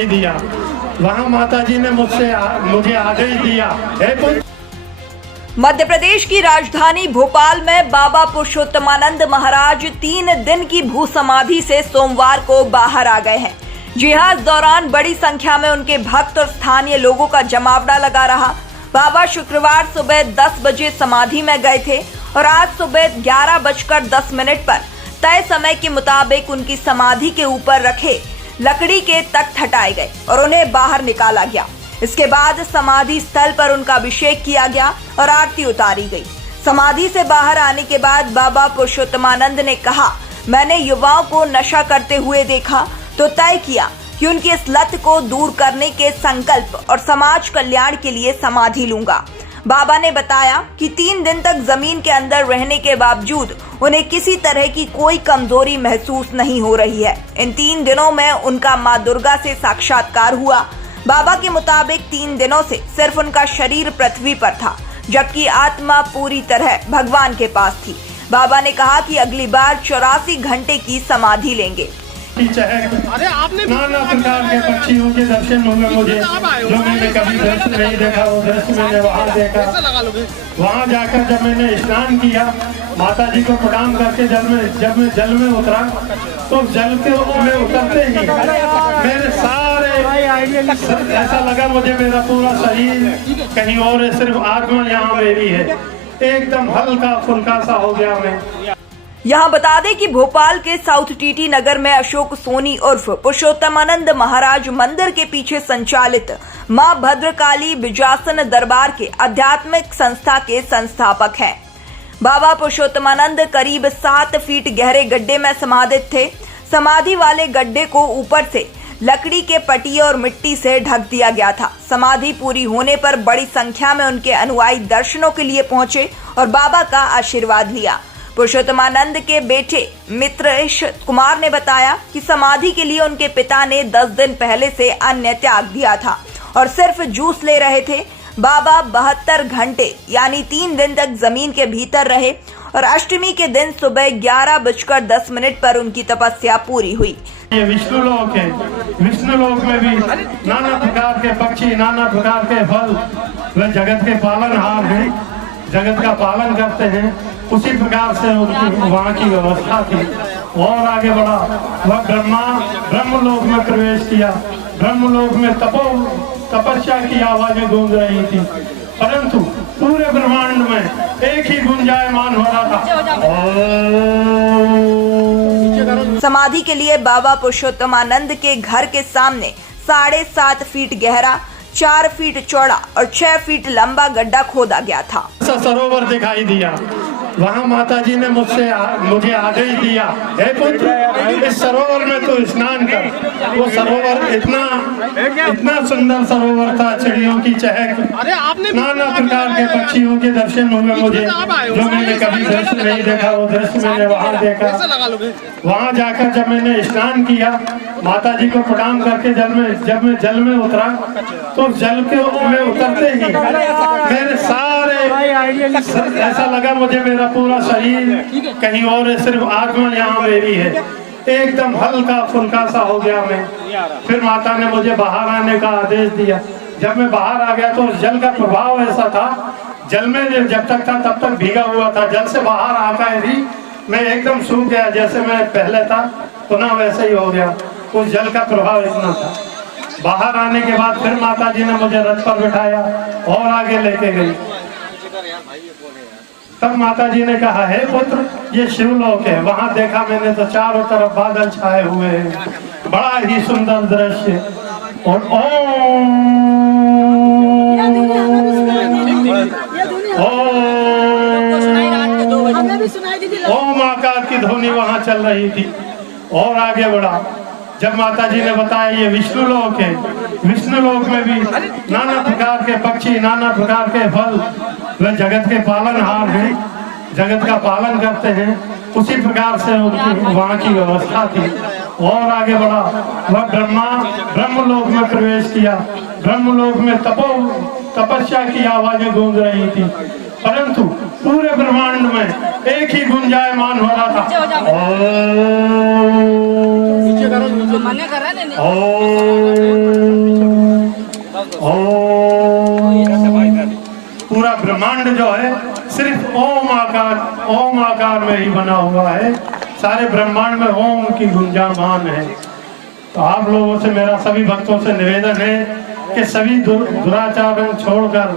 दिखाई दिया। वहाँ माता जी ने मुझे आदेश दिया, हे पुत्र। मध्य प्रदेश की राजधानी भोपाल में बाबा पुरुषोत्तमानंद महाराज 3 दिन की भू समाधि से सोमवार को बाहर आ गए हैं। जी हां, इस दौरान बड़ी संख्या में उनके भक्त और स्थानीय लोगों का जमावड़ा लगा रहा। बाबा शुक्रवार सुबह 10 बजे समाधि में गए थे और आज सुबह 11:10 पर तय समय के मुताबिक उनकी समाधि के ऊपर रखे लकड़ी के तख्त हटाए गए और उन्हें बाहर निकाला गया। इसके बाद समाधि स्थल पर उनका अभिषेक किया गया और आरती उतारी गई। समाधि से बाहर आने के बाद बाबा पुरुषोत्तमानंद ने कहा, मैंने युवाओं को नशा करते हुए देखा तो तय किया कि उनकी इस लत को दूर करने के संकल्प और समाज कल्याण के लिए समाधि लूंगा। बाबा ने बताया कि 3 दिन तक जमीन के अंदर रहने के बावजूद उन्हें किसी तरह की कोई कमजोरी महसूस नहीं हो रही है। इन 3 दिनों में उनका मां दुर्गा से साक्षात्कार हुआ। बाबा के मुताबिक 3 दिनों से सिर्फ उनका शरीर पृथ्वी पर था, जबकि आत्मा पूरी तरह भगवान के पास थी। बाबा ने कहा कि अगली बार 84 घंटे की समाधि लेंगे। अरे आपने नाना प्रकार के पक्षियों के दर्शन हुए मुझे, जो मैंने कभी दृश्य नहीं देखा, वो दृश्य मैंने वहाँ देखा। वहाँ जाकर जब मैंने स्नान किया, माता जी को प्रणाम करके जब मैं जल में उतरा, तो जल के में उतरते ही मेरे सारे ऐसा लगा मुझे मेरा पूरा शरीर कहीं और है, सिर्फ आत्मा यहाँ मेरी है। एकदम हल्का फुल्का सा हो गया मैं। यहाँ बता दें कि भोपाल के साउथ टीटी नगर में अशोक सोनी उर्फ पुरुषोत्तमानंद महाराज मंदिर के पीछे संचालित मां भद्रकाली बिजासन दरबार के आध्यात्मिक संस्था के संस्थापक हैं। बाबा पुरुषोत्तमानंद करीब 7 फीट गहरे गड्ढे में समाधित थे। समाधि वाले गड्ढे को ऊपर से लकड़ी के पटिये और मिट्टी से ढक दिया गया था। समाधि पूरी होने पर बड़ी संख्या में उनके अनुयायी दर्शनों के लिए पहुंचे और बाबा का आशीर्वाद लिया। पुरुषोत्तमानंद के बेटे मित्रेश कुमार ने बताया कि समाधि के लिए उनके पिता ने 10 दिन पहले से अन्न त्याग दिया था और सिर्फ जूस ले रहे थे। बाबा 72 घंटे यानी 3 दिन तक जमीन के भीतर रहे और अष्टमी के दिन सुबह 11:10 पर उनकी तपस्या पूरी हुई। ये विष्णु लोक है। विष्णु लोक में भी नाना प्रकार के पक्षी, नाना प्रकार के फल, वे जगत के पालनहार हैं, जगत का पालन करते हैं। उसी प्रकार से उनकी वहाँ की व्यवस्था थी। और आगे बढ़ा, वह ब्रह्मलोक में प्रवेश किया। ब्रह्मलोक में तपस्या की आवाजें गूंज रही थी, परंतु पूरे ब्रह्मांड में एक ही गुंजायमान हो रहा था। समाधि के लिए बाबा पुरुषोत्तमानंद के घर के सामने 7.5 फीट गहरा, 4 फीट चौड़ा और 6 फीट लंबा गड्ढा खोदा गया था। सरोवर दिखाई दिया। वहाँ माता जी ने मुझे आदेश दिया, हे पुत्र, इस सरोवर में तो स्नान कर। वो सरोवर इतना सुंदर सरोवर था, चिड़ियों की चहक, नाना प्रकार के पक्षियों के दर्शन हुए मुझे, जो मैंने कभी दृश्य नहीं देखा, वो दृश्य मैंने वहाँ देखा। वहाँ जाकर जब मैंने स्नान किया, माता जी को प्रणाम करके जब मैं जल में उतरा, तो जल के में उतरते ही मेरे सारे ऐसा लगा मुझे मेरा पूरा शरीर कहीं और है, सिर्फ आत्मा यहाँ मेरी है। एकदम हल्का फुल्का सा हो गया मैं। फिर माता ने मुझे बाहर आने का आदेश दिया। जब मैं बाहर आ गया तो जल का प्रभाव ऐसा था, जल में जब तक था तब तक भीगा हुआ था। जल से बाहर आकर ही मैं एकदम सूख गया, जैसे मैं पहले था पुनः वैसे ही हो गया। उस जल का प्रभाव इतना था। बाहर आने के बाद फिर माता जी ने मुझे रथ पर बिठाया और आगे लेके गई। तब माता जी ने कहा, हे पुत्र, ये शिवलोक है। वहाँ देखा मैंने तो चारों तरफ बादल छाए हुए हैं, बड़ा ही सुंदर दृश्य। और ओम आकार की ध्वनि वहाँ चल रही थी। और आगे बढ़ा, जब माता जी ने बताया ये विष्णु लोक है। विष्णु लोक में भी नाना प्रकार के पक्षी, नाना प्रकार के फल, वे जगत के पालनहार हैं, जगत का पालन करते हैं। उसी प्रकार से उनकी वहाँ की व्यवस्था थी। और आगे बढ़ा, वह ब्रह्मलोक में प्रवेश किया। ब्रह्मलोक में तपस्या की आवाजें गूंज रही थी, परंतु पूरे ब्रह्मांड में एक ही गुंजायमान हो रहा था। पूरा ब्रह्मांड जो है सिर्फ ओम आकार में ही बना हुआ है। सारे ब्रह्मांड में ओम की गुंजायमान है। तो आप लोगों से, मेरा सभी भक्तों से निवेदन है कि सभी दुराचार छोड़कर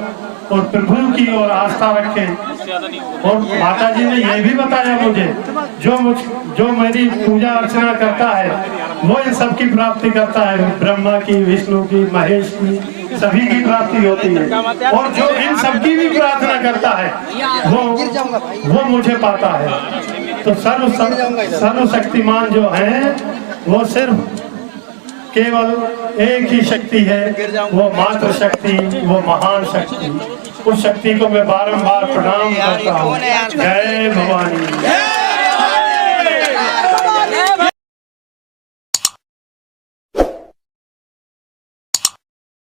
और प्रभु की ओर आस्था रखें। और माता जी ने यह भी बताया मुझे, जो मेरी पूजा अर्चना करता है वो इन सब की प्राप्ति करता है। ब्रह्मा की, विष्णु की, महेश की, सभी की प्राप्ति होती है। और जो इन सबकी भी प्रार्थना करता है वो मुझे पाता है। तो सर्वशक्तिमान जो है वो सिर्फ केवल एक ही शक्ति है, वो मात्र शक्ति, वो महान शक्ति। उस शक्ति को मैं बारंबार प्रणाम करता हूँ। जय भवानी।